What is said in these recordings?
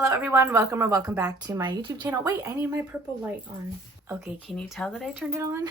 Hello everyone, welcome or welcome back to my YouTube channel. Wait, I need my purple light on. Okay, can you tell that I turned it on?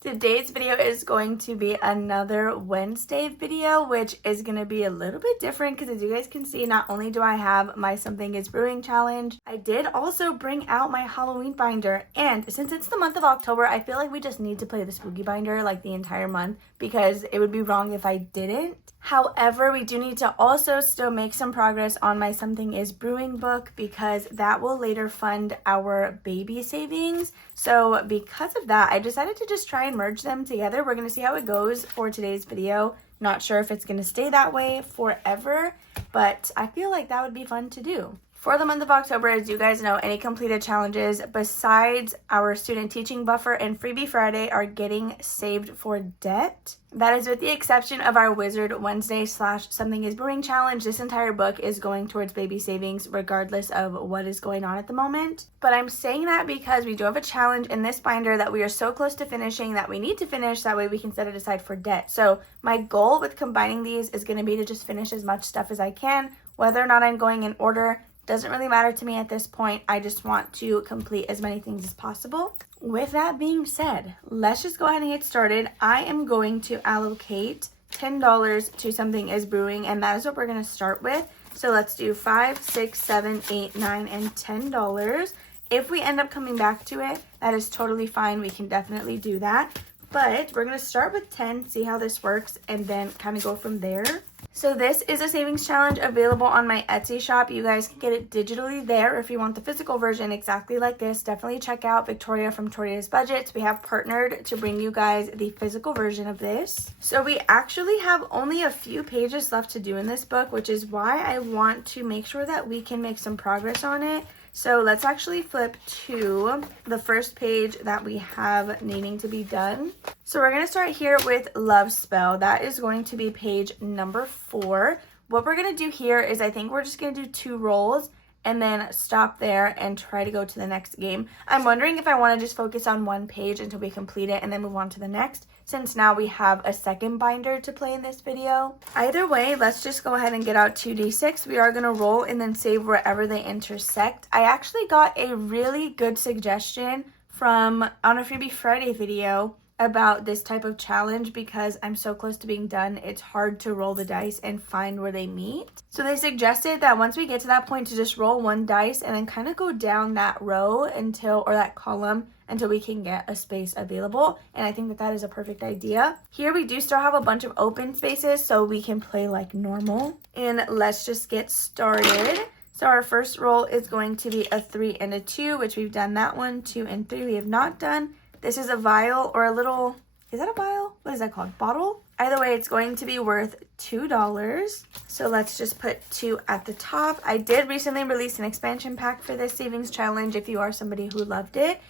Today's video is going to be another Wednesday video, which is going to be a little bit different because as you guys can see, not only do I have my Something Is Brewing challenge, I did also bring out my Halloween binder. And since it's the month of October, I feel like we just need to play the spooky binder like the entire month because it would be wrong if I didn't. However, we do need to also still make some progress on my Something Is Brewing book because that will later fund our baby savings. So because of that, I decided to just try and merge them together. We're going to see how it goes for today's video. Not sure if it's going to stay that way forever, but I feel like that would be fun to do. For the month of October, as you guys know, any completed challenges besides our student teaching buffer and freebie Friday are getting saved for debt. That is with the exception of our Wizard Wednesday / Something Is Brewing challenge. This entire book is going towards baby savings regardless of what is going on at the moment. But I'm saying that because we do have a challenge in this binder that we are so close to finishing that we need to finish. That way we can set it aside for debt. So my goal with combining these is going to be to just finish as much stuff as I can. Whether or not I'm going in order doesn't really matter to me at this point. I just want to complete as many things as possible. With that being said, let's just go ahead and get started. I am going to allocate $10 to Something Is Brewing, and that is what we're going to start with. So let's do $5, $6, $7, $8, $9, and $10. If we end up coming back to it, that is totally fine. We can definitely do that. But we're going to start with 10, see how this works, and then kind of go from there. So this is a savings challenge available on my Etsy shop. You guys can get it digitally there. If you want the physical version exactly like this, definitely check out Victoria from Toria's Budgets. We have partnered to bring you guys the physical version of this. So we actually have only a few pages left to do in this book, which is why I want to make sure that we can make some progress on it. So let's actually flip to the first page that we have needing to be done. So we're going to start here with Love Spell. That is going to be page number 4. What we're going to do here is I think we're just going to do 2 rolls and then stop there and try to go to the next game. I'm wondering if I want to just focus on one page until we complete it and then move on to the next, since now we have a second binder to play in this video. Either way, let's just go ahead and get out 2d6. We are going to roll and then save wherever they intersect. I actually got a really good suggestion on a Freebie Friday video about this type of challenge because I'm so close to being done. It's hard to roll the dice and find where they meet. So they suggested that once we get to that point to just roll one dice and then kind of go down that row or that column until we can get a space available. And I think that that is a perfect idea. Here we do still have a bunch of open spaces so we can play like normal. And let's just get started. So our first roll is going to be a 3 and a 2, which we've done that one. 2 and 3 we have not done. This is a vial or a little, is that a vial? What is that called? Bottle? Either way, it's going to be worth $2. So let's just put 2 at the top. I did recently release an expansion pack for this savings challenge if you are somebody who loved it.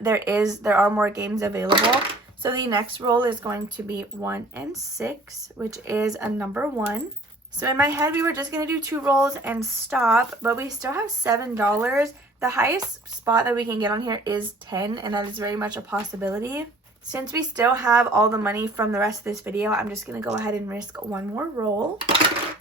There are more games available. So the next roll is going to be 1 and 6, which is a number 1. So in my head, we were just going to do 2 rolls and stop, but we still have $7. The highest spot that we can get on here is 10, and that is very much a possibility. Since we still have all the money from the rest of this video, I'm just going to go ahead and risk one more roll.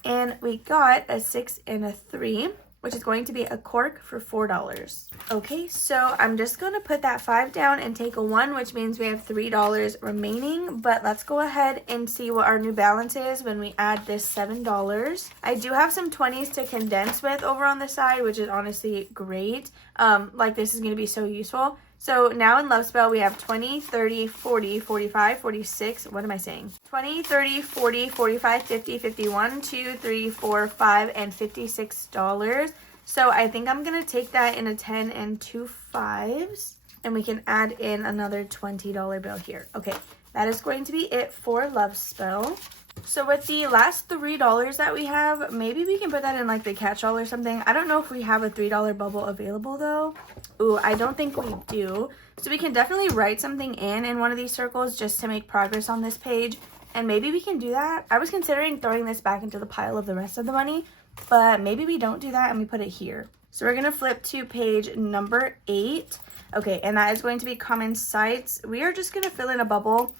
And we got a 6 and a 3, which is going to be a cork for $4. Okay, so I'm just going to put that 5 down and take a 1, which means we have $3 remaining. But let's go ahead and see what our new balance is when we add this $7. I do have some 20s to condense with over on the side, which is honestly great. Like this is going to be so useful. So now in Love Spell, we have 20, 30, 40, 45, 46. What am I saying? 20, 30, 40, 45, 50, 51, 2, 3, 4, 5, and $56. So I think I'm going to take that in a 10 and 2 5s. And we can add in another $20 bill here. Okay, that is going to be it for Love Spell. So with the last $3 that we have, maybe we can put that in like the catch-all or something. I don't know if we have a $3 bubble available though. Ooh, I don't think we do. So we can definitely write something in one of these circles just to make progress on this page. And maybe we can do that. I was considering throwing this back into the pile of the rest of the money, but maybe we don't do that and we put it here. So we're going to flip to page number 8. Okay, and that is going to be common sights. We are just going to fill in a bubble.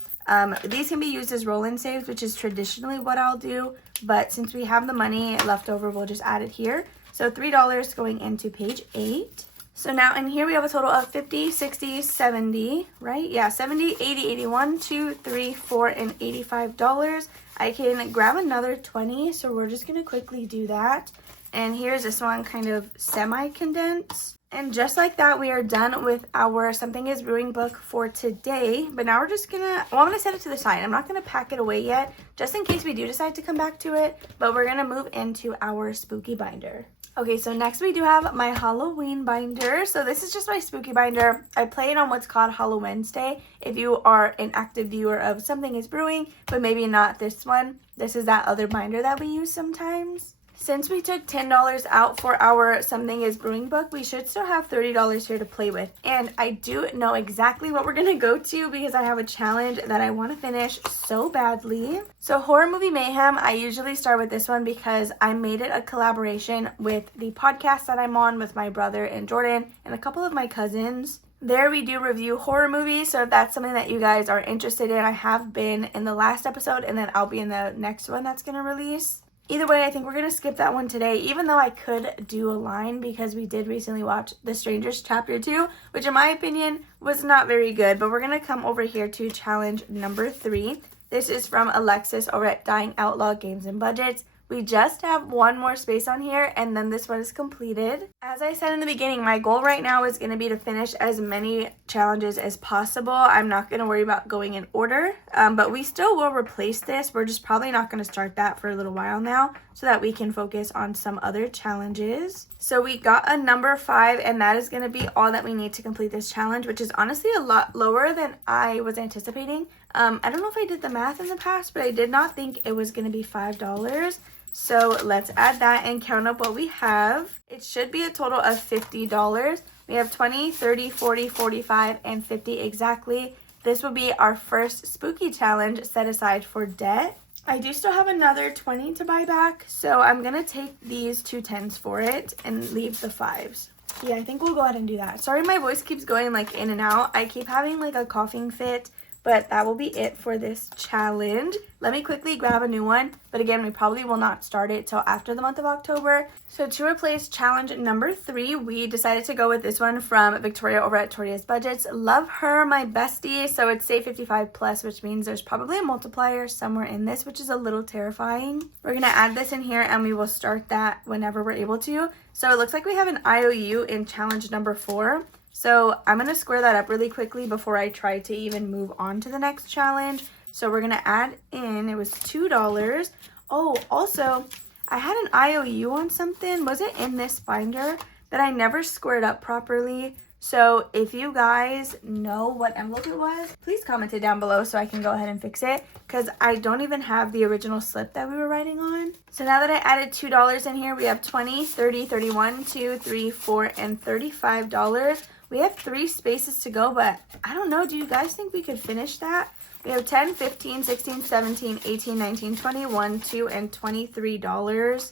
These can be used as roll-in saves, which is traditionally what I'll do. But since we have the money left over, we'll just add it here. So $3 going into page 8. So now in here we have a total of 50, 60, 70, right? Yeah, 70, 80, 81, 2, 3, 4, and $85. I can grab another 20, so we're just going to quickly do that. And here's this one kind of semi-condensed. And just like that, we are done with our Something Is Brewing book for today. But now we're just gonna, well, I'm gonna set it to the side. I'm not gonna pack it away yet, just in case we do decide to come back to it. But we're gonna move into our spooky binder. Okay, so next we do have my Halloween binder. So this is just my spooky binder. I play it on what's called Halloween Wednesday. If you are an active viewer of Something Is Brewing, but maybe not this one, this is that other binder that we use sometimes. Since we took $10 out for our Something Is Brewing book, we should still have $30 here to play with. And I do know exactly what we're going to go to because I have a challenge that I want to finish so badly. So Horror Movie Mayhem, I usually start with this one because I made it a collaboration with the podcast that I'm on with my brother and Jordan and a couple of my cousins. There we do review horror movies, so if that's something that you guys are interested in, I have been in the last episode and then I'll be in the next one that's going to release. Either way, I think we're going to skip that one today, even though I could do a line because we did recently watch The Strangers Chapter 2, which in my opinion was not very good. But we're going to come over here to challenge number 3. This is from Alexis over at Dying Outlaw Games and Budgets. We just have one more space on here and then this one is completed. As I said in the beginning, my goal right now is going to be to finish as many challenges as possible. I'm not going to worry about going in order, but we still will replace this. We're just probably not going to start that for a little while now so that we can focus on some other challenges. So we got a number 5 and that is going to be all that we need to complete this challenge, which is honestly a lot lower than I was anticipating. I don't know if I did the math in the past, but I did not think it was going to be $5. So let's add that and count up what we have. It should be a total of $50. We have 20, 30, 40, 45, and 50 exactly. This will be our first spooky challenge set aside for debt. I do still have another 20 to buy back, so I'm going to take these 2 10s for it and leave the 5s. Yeah, I think we'll go ahead and do that. Sorry, my voice keeps going like in and out. I keep having like a coughing fit. But that will be it for this challenge. Let me quickly grab a new one. But again, we probably will not start it till after the month of October. So to replace challenge number 3, we decided to go with this one from Victoria over at Toria's Budgets. Love her, my bestie. So it's say 55 plus, which means there's probably a multiplier somewhere in this, which is a little terrifying. We're going to add this in here and we will start that whenever we're able to. So it looks like we have an IOU in challenge number 4. So I'm going to square that up really quickly before I try to even move on to the next challenge. So we're going to add in, it was $2. Oh, also, I had an IOU on something. Was it in this binder that I never squared up properly? So if you guys know what envelope it was, please comment it down below so I can go ahead and fix it. Because I don't even have the original slip that we were writing on. So now that I added $2 in here, we have 20, 30, 31, 2, 3, 4, and $35. We have 3 spaces to go, but I don't know. Do you guys think we could finish that? We have 10, 15, 16, 17, 18, 19, 21, 2, and $23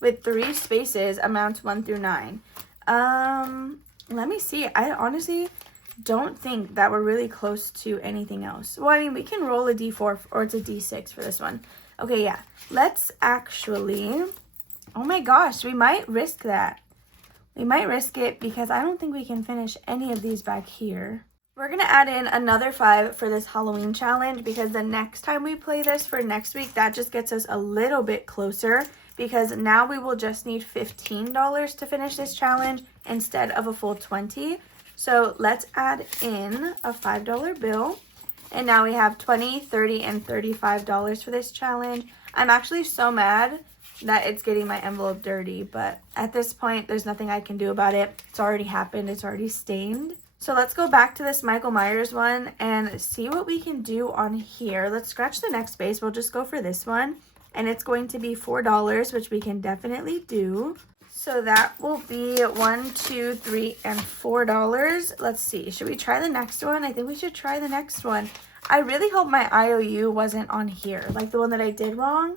with 3 spaces, amounts 1 through 9. Let me see. I honestly don't think that we're really close to anything else. Well, I mean, we can roll a D4 or it's a D6 for this one. Okay, yeah. Let's actually... Oh my gosh, we might risk that. We might risk it because I don't think we can finish any of these back here. We're going to add in another 5 for this Halloween challenge because the next time we play this for next week, that just gets us a little bit closer because now we will just need $15 to finish this challenge instead of a full 20. So let's add in a $5 bill. And now we have 20, 30, and $35 for this challenge. I'm actually so mad that it's getting my envelope dirty, but at this point there's nothing I can do about it. It's already happened. It's already stained. So let's go back to this Michael Myers one and see what we can do on here. Let's scratch the next space. We'll just go for this one and it's going to be $4, which we can definitely do. So that will be $1, 2, 3, and $4. Let's see, should we try the next one? I think we should try the next one. I really hope my IOU wasn't on here, like the one that I did wrong.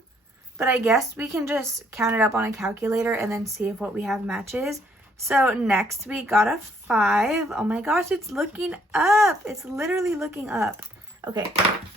But I guess we can just count it up on a calculator and then see if what we have matches. So next we got a 5. Oh my gosh, it's looking up. It's literally looking up. Okay,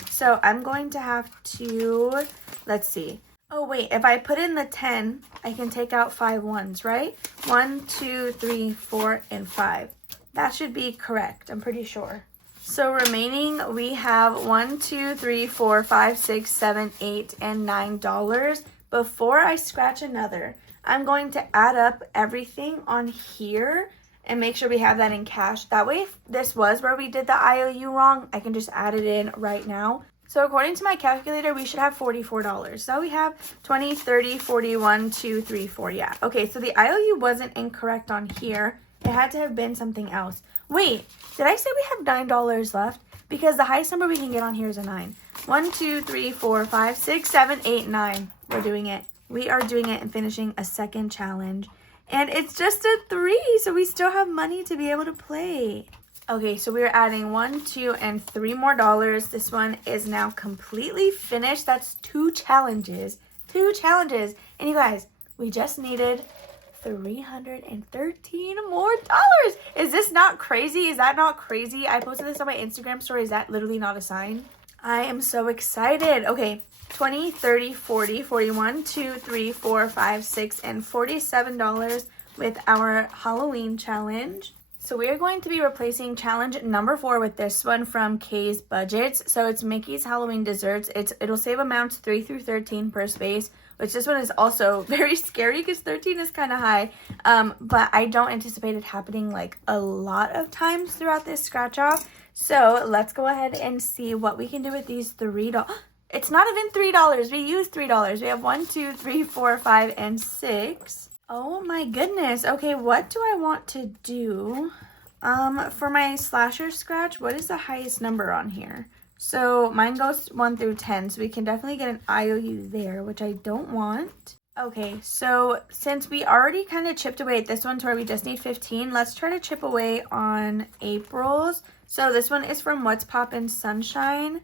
so I'm going to have to, let's see. Oh wait, if I put in the 10, I can take out 5 ones, right? 1, 2, 3, 4, and 5. That should be correct, I'm pretty sure. So remaining, we have 1, 2, 3, 4, 5, 6, 7, 8, and $9. Before I scratch another, I'm going to add up everything on here and make sure we have that in cash. That way, if this was where we did the IOU wrong, I can just add it in right now. So according to my calculator, we should have $44. So we have 20, 30, 41, 2, 3, 4. Yeah. Okay, so the IOU wasn't incorrect on here. It had to have been something else. Wait, did I say we have $9 left? Because the highest number we can get on here is a 9. 1, 2, 3, 4, 5, 6, 7, 8, 9. We're doing it. We are doing it and finishing a second challenge. And it's just a 3, so we still have money to be able to play. Okay, so we're adding 1, 2, and 3 more dollars. This one is now completely finished. That's 2 challenges. 2 challenges. And you guys, we just needed $313 more dollars. Is this not crazy? Is that not crazy? I posted this on my Instagram story. Is that literally not a sign? I am so excited. Okay, 20, 30, 40, 41, 2, 3, 4, 5, 6, and $47 with our Halloween challenge. So we are going to be replacing challenge number 4 with this one from Kay's Budgets. So it's Mickey's Halloween Desserts. It'll save amounts 3 through 13 per space, which this one is also very scary because 13 is kind of high. But I don't anticipate it happening like a lot of times throughout this scratch off. So let's go ahead and see what we can do with these $3. It's not even $3. We used $3. We have 1, 2, 3, 4, 5, and 6. Oh my goodness. Okay, what do I want to do? For my slasher scratch, what is the highest number on here? So mine goes 1 through 10, so we can definitely get an IOU there, which I don't want. Okay, so since we already kind of chipped away at this one to where we just need 15, let's try to chip away on April's. So this one is from What's Poppin' Sunshine.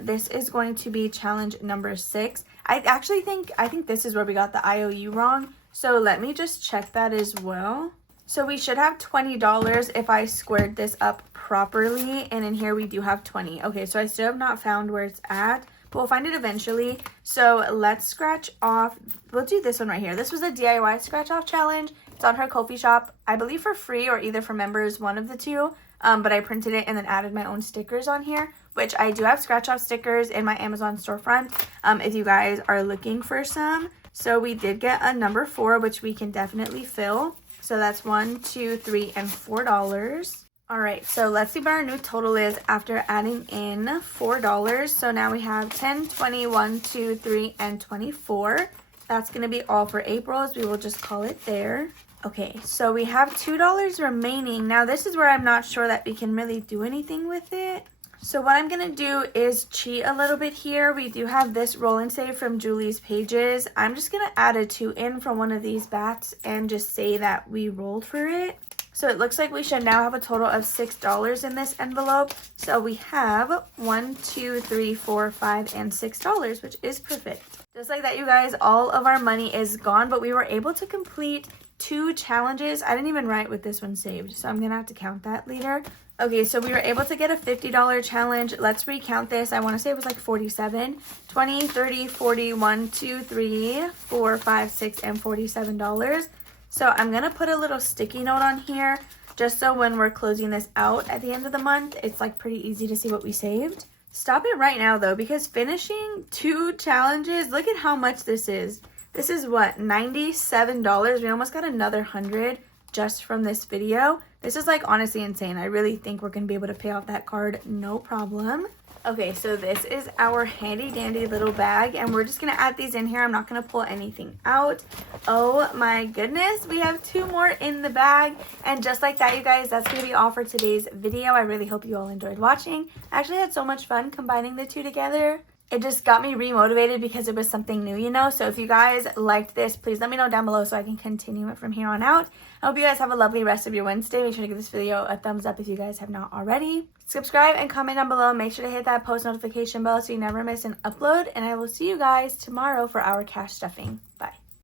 This is going to be challenge number 6. I think this is where we got the IOU wrong. So let me just check that as well. So we should have $20 if I squared this up properly. And in here we do have 20. Okay, so I still have not found where it's at, but we'll find it eventually. So let's scratch off. We'll do this one right here. This was a DIY scratch off challenge. It's on her Ko-fi shop, I believe for free or either for members, one of the two. But I printed it and then added my own stickers on here, which I do have scratch off stickers in my Amazon storefront if you guys are looking for some. So we did get a number 4, which we can definitely fill. So that's 1, 2, 3, and $4. All right, so let's see what our new total is after adding in $4. So now we have 10, 20, 1, 2, 3, and 24. That's going to be all for April's. We will just call it there. Okay, so we have $2 remaining. Now this is where I'm not sure that we can really do anything with it. So what I'm going to do is cheat a little bit here. We do have this roll and save from Julie's Pages. I'm just going to add a 2 in from one of these bats and just say that we rolled for it. So it looks like we should now have a total of $6 in this envelope. So we have 1, 2, 3, 4, 5, and $6, which is perfect. Just like that, you guys, all of our money is gone, but we were able to complete 2 challenges. I didn't even write with this one saved, so I'm going to have to count that later. Okay, so we were able to get a $50 challenge. Let's recount this. I want to say it was like 47, 20, 30, 40, 1, 2, 3, 4, 5, 6, and $47. So I'm going to put a little sticky note on here just so when we're closing this out at the end of the month, it's like pretty easy to see what we saved. Stop it right now though, because finishing 2 challenges, look at how much this is. This is what, $97? We almost got another 100 just from this video. This is like honestly insane. I really think we're gonna be able to pay off that card no problem. Okay, so this is our handy dandy little bag and we're just gonna add these in here. I'm not gonna pull anything out. Oh my goodness, we have 2 more in the bag. And just like that, you guys, that's gonna be all for today's video. I really hope you all enjoyed watching. I actually had so much fun combining the 2 together. It just got me remotivated because it was something new, you know? So if you guys liked this, please let me know down below so I can continue it from here on out. I hope you guys have a lovely rest of your Wednesday. Make sure to give this video a thumbs up if you guys have not already. Subscribe and comment down below. Make sure to hit that post notification bell so you never miss an upload. And I will see you guys tomorrow for our cash stuffing. Bye.